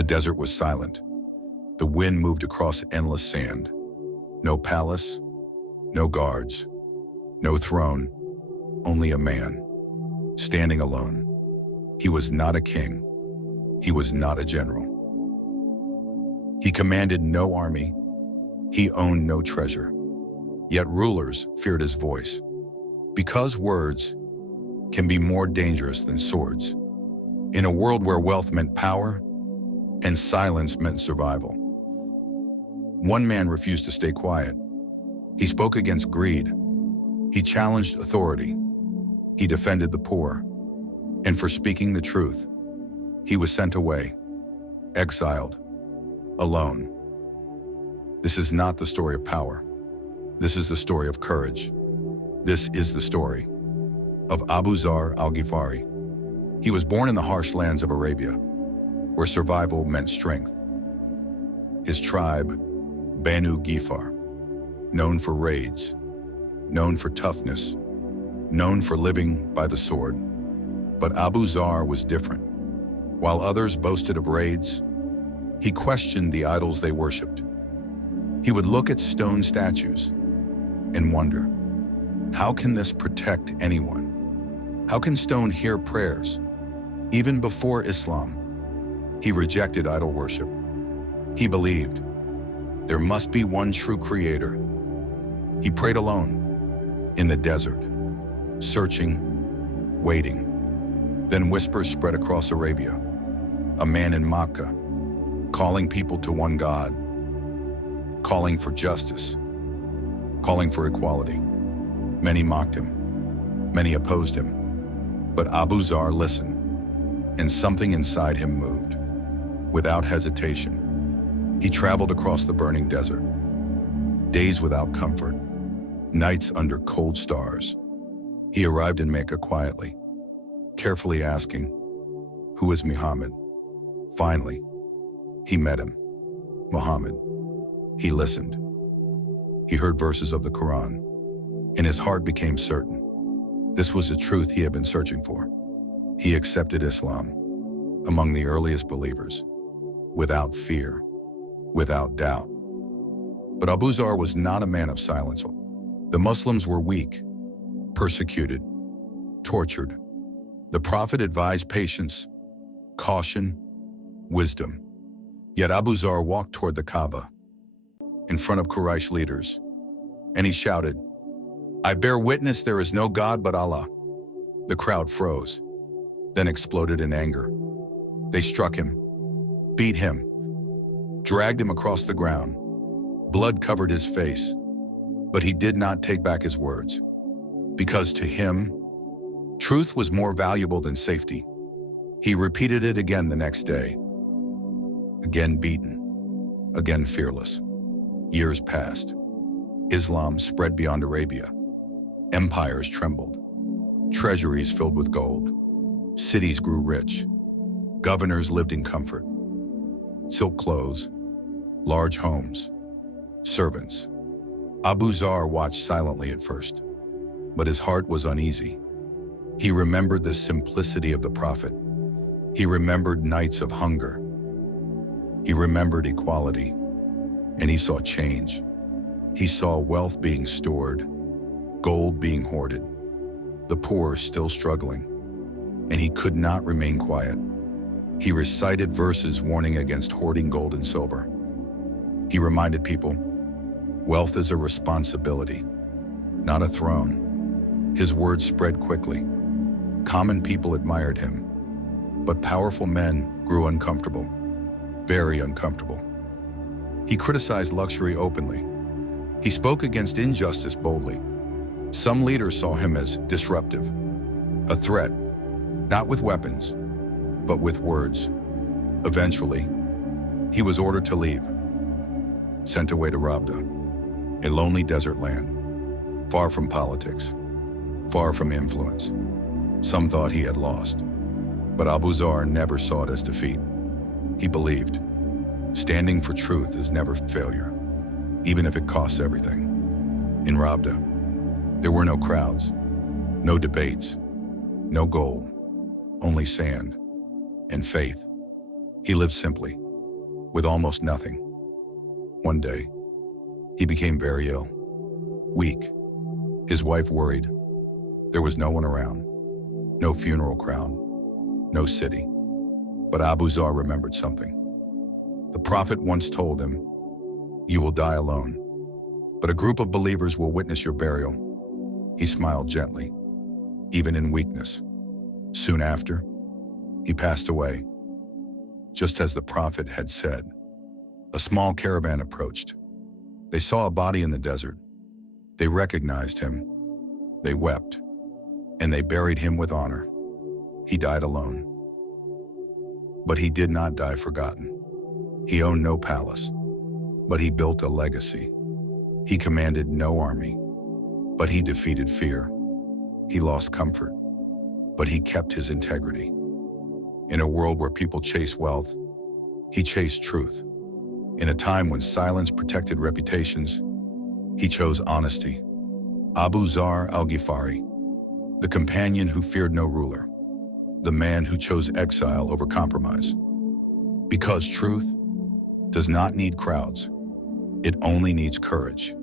The desert was silent. The wind moved across endless sand. No palace, no guards, no throne, only a man, standing alone. He was not a king. He was not a general. He commanded no army. He owned no treasure. Yet rulers feared his voice. Because words can be more dangerous than swords. In a world where wealth meant power and silence meant survival. One man refused to stay quiet. He spoke against greed. He challenged authority. He defended the poor. And for speaking the truth, he was sent away, exiled, alone. This is not the story of power. This is the story of courage. This is the story of Abu Zar al-Ghifari. He was born in the harsh lands of Arabia, where survival meant strength. His tribe, Banu Ghifar, known for raids, known for toughness, known for living by the sword. But Abu Zar was different. While others boasted of raids, he questioned the idols they worshipped. He would look at stone statues and wonder, how can this protect anyone? How can stone hear prayers? Even before Islam, he rejected idol worship. He believed there must be one true creator. He prayed alone in the desert, searching, waiting. Then whispers spread across Arabia. A man in Makkah, calling people to one God, calling for justice, calling for equality. Many mocked him, many opposed him, but Abu Zar listened, and something inside him moved. Without hesitation, he traveled across the burning desert. Days without comfort, nights under cold stars. He arrived in Mecca quietly, carefully asking, "Who is Muhammad?" Finally, he met him. Muhammad. He listened. He heard verses of the Quran, and his heart became certain. This was the truth he had been searching for. He accepted Islam, among the earliest believers, without fear, without doubt. But Abu Zar was not a man of silence. The Muslims were weak, persecuted, tortured. The Prophet advised patience, caution, wisdom. Yet Abu Zar walked toward the Kaaba, in front of Quraysh leaders, and he shouted, "I bear witness there is no God but Allah." The crowd froze, then exploded in anger. They struck him, beat him, dragged him across the ground. Blood covered his face, but he did not take back his words, because to him, truth was more valuable than safety. He repeated it again the next day, again beaten, again fearless. Years passed. Islam spread beyond Arabia. Empires trembled. Treasuries filled with gold. Cities grew rich. Governors lived in comfort. Silk clothes, large homes, servants. Abu Zar watched silently at first, but his heart was uneasy. He remembered the simplicity of the Prophet. He remembered nights of hunger. He remembered equality, and he saw change. He saw wealth being stored, gold being hoarded, the poor still struggling, and he could not remain quiet. He recited verses warning against hoarding gold and silver. He reminded people, wealth is a responsibility, not a throne. His words spread quickly. Common people admired him, but powerful men grew uncomfortable, very uncomfortable. He criticized luxury openly. He spoke against injustice boldly. Some leaders saw him as disruptive, a threat, not with weapons, but with words. Eventually, he was ordered to leave, sent away to Rabda, a lonely desert land, far from politics, far from influence. Some thought he had lost, but Abu Zar never saw it as defeat. He believed, standing for truth is never failure, even if it costs everything. In Rabda, there were no crowds, no debates, no gold, only sand and faith. He lived simply, with almost nothing. One day, he became very ill, weak. His wife worried. There was no one around, no funeral crowd, no city. But Abu Zar remembered something. The prophet once told him, "You will die alone, but a group of believers will witness your burial." He smiled gently, even in weakness. Soon after, he passed away. Just as the prophet had said, a small caravan approached. They saw a body in the desert. They recognized him. They wept, and they buried him with honor. He died alone. But he did not die forgotten. He owned no palace, but he built a legacy. He commanded no army, but he defeated fear. He lost comfort, but he kept his integrity. In a world where people chase wealth, he chased truth. In a time when silence protected reputations, he chose honesty. Abu Zar al-Ghifari, the companion who feared no ruler, the man who chose exile over compromise. Because truth does not need crowds, it only needs courage.